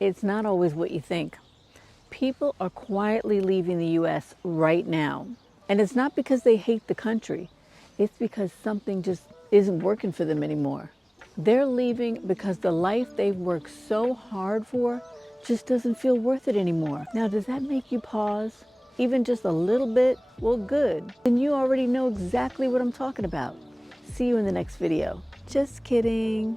It's not always what you think. People are quietly leaving the U.S. right now. And it's not because they hate the country. It's because something just isn't working for them anymore. They're leaving because the life they've worked so hard for just doesn't feel worth it anymore. Now, does that make you pause? Even just a little bit? Well, good. Then you already know exactly what I'm talking about. See you in the next video. Just kidding.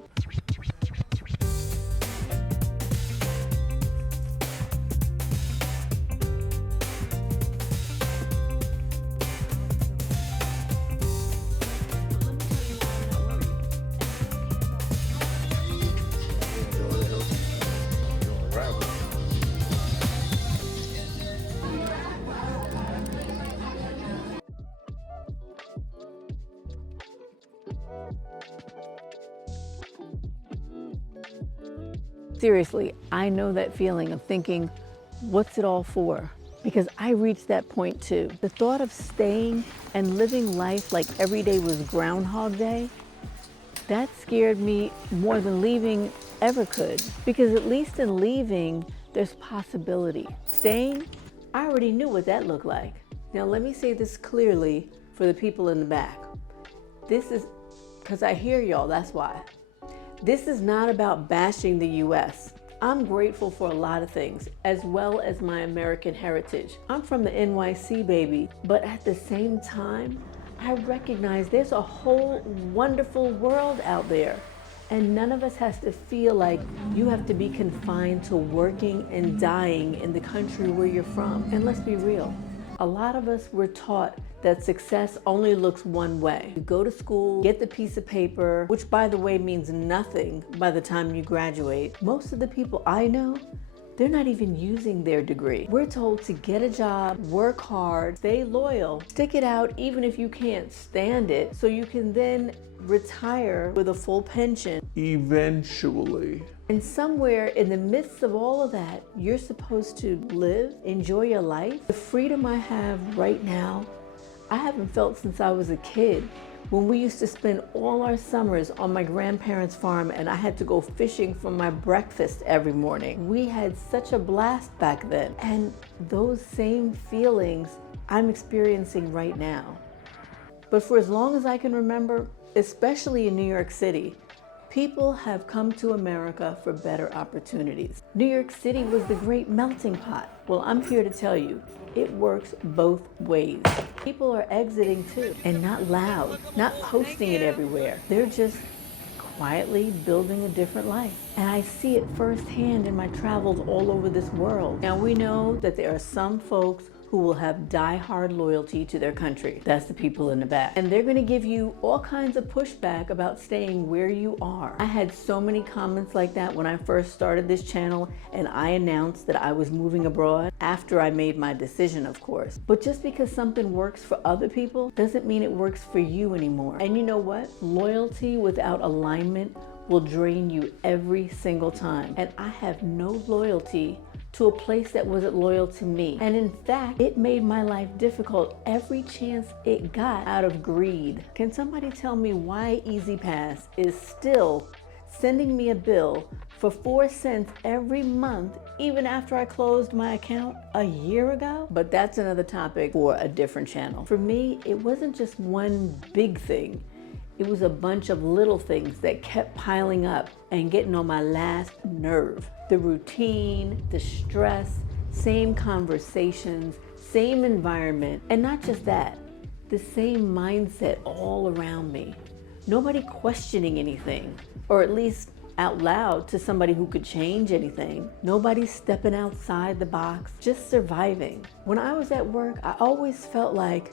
Seriously, I know that feeling of thinking, what's it all for? Because I reached that point too. The thought of staying and living life like every day was Groundhog Day, that scared me more than leaving ever could. Because at least in leaving, there's possibility. Staying, I already knew what that looked like. Now let me say this clearly for the people in the back. This is, because I hear y'all, that's why. This is not about bashing the U.S. I'm grateful for a lot of things, as well as my American heritage. I'm from the NYC, baby, but at the same time, I recognize there's a whole wonderful world out there, and none of us has to feel like you have to be confined to working and dying in the country where you're from. And let's be real, a lot of us were taught that success only looks one way. You go to school, get the piece of paper, which by the way means nothing by the time you graduate. Most of the people I know, they're not even using their degree. We're told to get a job, work hard, stay loyal, stick it out even if you can't stand it, so you can then retire with a full pension. Eventually. And somewhere in the midst of all of that, you're supposed to live, enjoy your life. The freedom I have right now, I haven't felt since I was a kid, when we used to spend all our summers on my grandparents' farm and I had to go fishing for my breakfast every morning. We had such a blast back then. And those same feelings I'm experiencing right now. But for as long as I can remember, especially in New York City, people have come to America for better opportunities. New York City was the great melting pot. Well, I'm here to tell you, it works both ways. People are exiting too, and not loud, not posting it everywhere. They're just quietly building a different life. And I see it firsthand in my travels all over this world. Now we know that there are some folks who will have die-hard loyalty to their country. That's the people in the back. And they're gonna give you all kinds of pushback about staying where you are. I had so many comments like that when I first started this channel and I announced that I was moving abroad, after I made my decision, of course. But just because something works for other people doesn't mean it works for you anymore. And you know what? Loyalty without alignment will drain you every single time. And I have no loyalty to a place that wasn't loyal to me. And in fact, it made my life difficult every chance it got out of greed. Can somebody tell me why EasyPass is still sending me a bill for 4 cents every month, even after I closed my account a year ago? But that's another topic for a different channel. For me, it wasn't just one big thing. It was a bunch of little things that kept piling up and getting on my last nerve. The routine, the stress, same conversations, same environment, and not just that, the same mindset all around me. Nobody questioning anything, or at least out loud to somebody who could change anything. Nobody stepping outside the box, just surviving. When I was at work, I always felt like,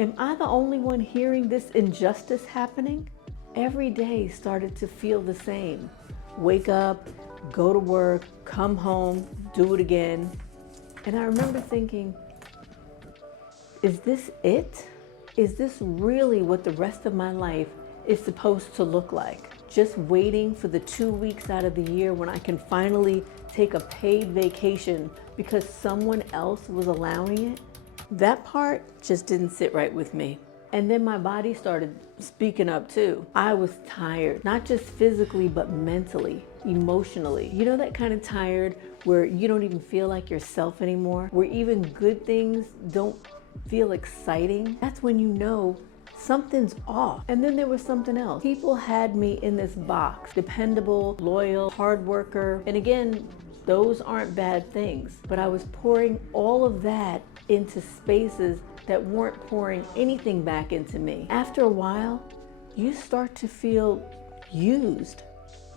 am I the only one hearing this injustice happening? Every day started to feel the same. Wake up, go to work, come home, do it again. And I remember thinking, is this it? Is this really what the rest of my life is supposed to look like? Just waiting for the 2 weeks out of the year when I can finally take a paid vacation because someone else was allowing it? That part just didn't sit right with me. And then my body started speaking up too. I was tired, not just physically, but mentally, emotionally. You know that kind of tired where you don't even feel like yourself anymore, where even good things don't feel exciting? That's when you know something's off. And then there was something else. People had me in this box: dependable, loyal, hard worker. And again, those aren't bad things, but I was pouring all of that into spaces that weren't pouring anything back into me. After a while, you start to feel used,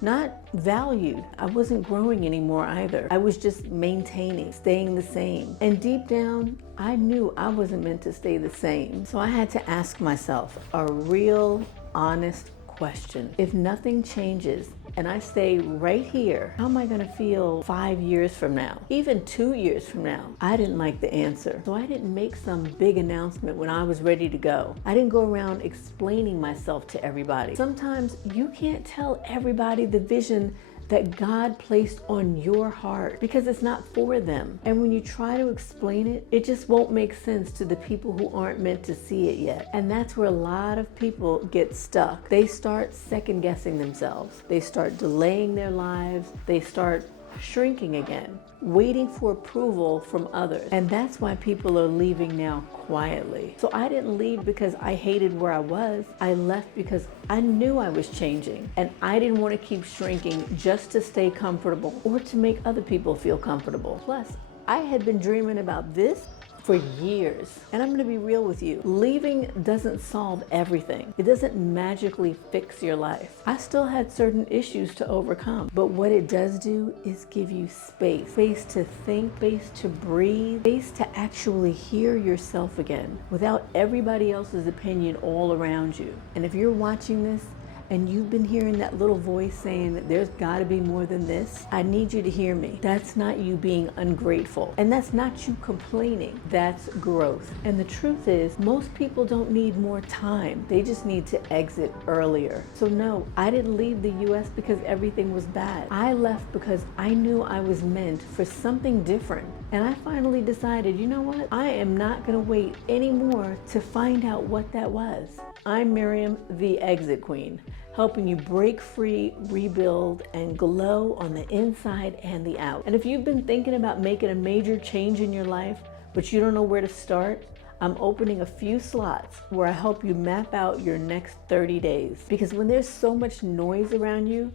not valued. I wasn't growing anymore either. I was just maintaining, staying the same. And deep down, I knew I wasn't meant to stay the same. So I had to ask myself a real, honest question. If nothing changes and I stay right here, how am I gonna feel 5 years from now? Even 2 years from now? I didn't like the answer. So I didn't make some big announcement when I was ready to go. I didn't go around explaining myself to everybody. Sometimes you can't tell everybody the vision that God placed on your heart because it's not for them. And when you try to explain it, it just won't make sense to the people who aren't meant to see it yet. And that's where a lot of people get stuck. They start second guessing themselves. They start delaying their lives. They start shrinking again, waiting for approval from others. And that's why people are leaving now quietly. So I didn't leave because I hated where I was. I left because I knew I was changing, and I didn't want to keep shrinking just to stay comfortable or to make other people feel comfortable. Plus, I had been dreaming about this for years. And I'm gonna be real with you. Leaving doesn't solve everything. It doesn't magically fix your life. I still had certain issues to overcome, but what it does do is give you space. Space to think, space to breathe, space to actually hear yourself again without everybody else's opinion all around you. And if you're watching this and you've been hearing that little voice saying that there's gotta be more than this, I need you to hear me. That's not you being ungrateful. And that's not you complaining. That's growth. And the truth is, most people don't need more time. They just need to exit earlier. So no, I didn't leave the U.S. because everything was bad. I left because I knew I was meant for something different. And I finally decided, you know what? I am not gonna wait anymore to find out what that was. I'm Miriam, the Exit Queen, helping you break free, rebuild, and glow on the inside and the out. And if you've been thinking about making a major change in your life, but you don't know where to start, I'm opening a few slots where I help you map out your next 30 days. Because when there's so much noise around you,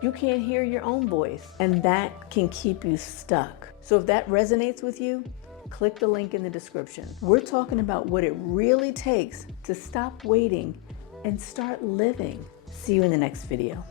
you can't hear your own voice, and that can keep you stuck. So if that resonates with you, click the link in the description. We're talking about what it really takes to stop waiting and start living. See you in the next video.